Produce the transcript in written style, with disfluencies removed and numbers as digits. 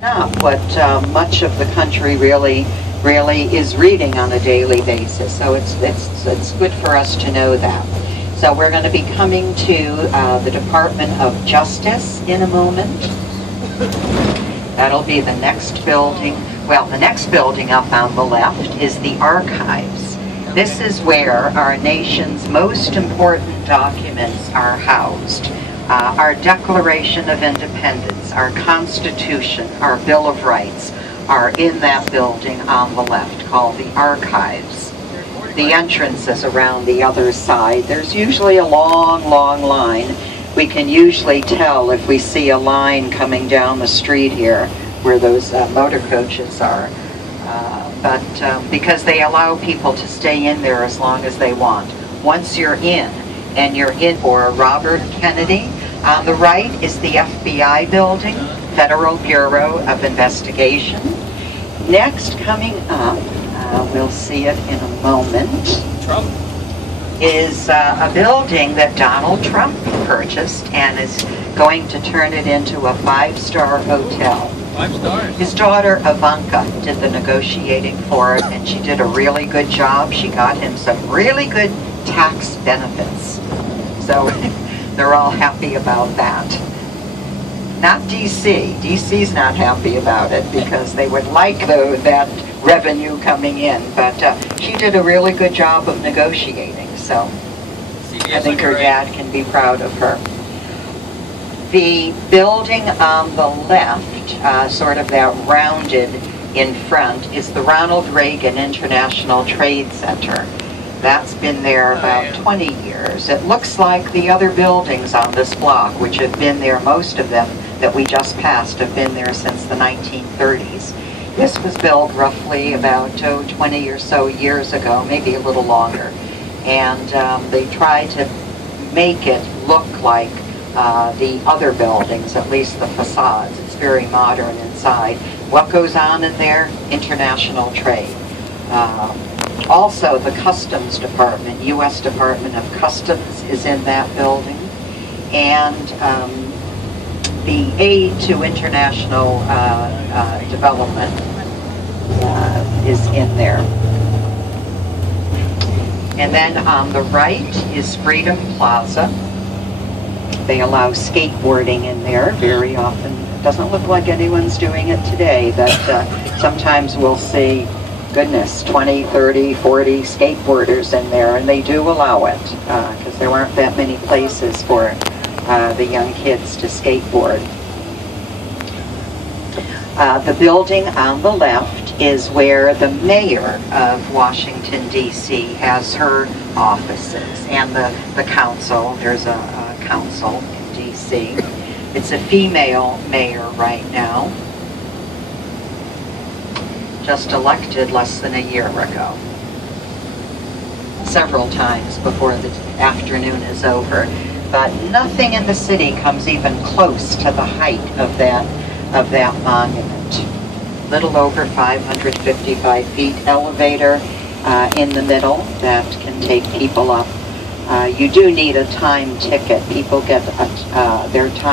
Not what much of the country really is reading on a daily basis. So it's good for us to know that. So we're going to be coming to the Department of Justice in a moment. That'll be the next building. Well, the next building up on the left is the Archives. This is where our nation's most important documents are housed. Our Declaration of Independence, our Constitution, our Bill of Rights are in that building on the left called the Archives. The entrance is around the other side. There's usually a long line. We can usually tell if we see a line coming down the street here where those motor coaches are. Because they allow people to stay in there as long as they want. Once you're in, and you're in for Robert Kennedy. On the right is the FBI building, Federal Bureau of Investigation. Next, coming up, we'll see it in a moment, is a building that Donald Trump purchased and is going to turn it into a five-star hotel. 5 stars. His daughter Ivanka did the negotiating for it, and she did a really good job. She got him some really good tax benefits. So they're all happy about that. Not DC. DC's not happy about it because they would like that revenue coming in. But she did a really good job of negotiating. So I think her dad can be proud of her. The building on the left, sort of that rounded in front, is the Ronald Reagan International Trade Center. That's been there about 20 years. It looks like the other buildings on this block, which have been there, most of them that we just passed, have been there since the 1930s. This was built roughly about 20 or so years ago, maybe a little longer. And they tried to make it look like the other buildings, at least the facades. It's very modern inside. What goes on in there? International trade. Also, the Customs Department, U.S. Department of Customs, is in that building. And the Aid to International Development is in there. And then on the right is Freedom Plaza. They allow skateboarding in there very often. It doesn't look like anyone's doing it today, but sometimes we'll see, goodness, 20, 30, 40 skateboarders in there, and they do allow it because there aren't that many places for the young kids to skateboard. The building on the left is where the mayor of Washington, D.C. has her offices, and the council. There's a council in D.C. It's a female mayor right now, just elected less than a year ago, several times before the afternoon is over. But nothing in the city comes even close to the height of that monument. Little over 555 feet, elevator in the middle that can take people up. You do need a time ticket. People get their time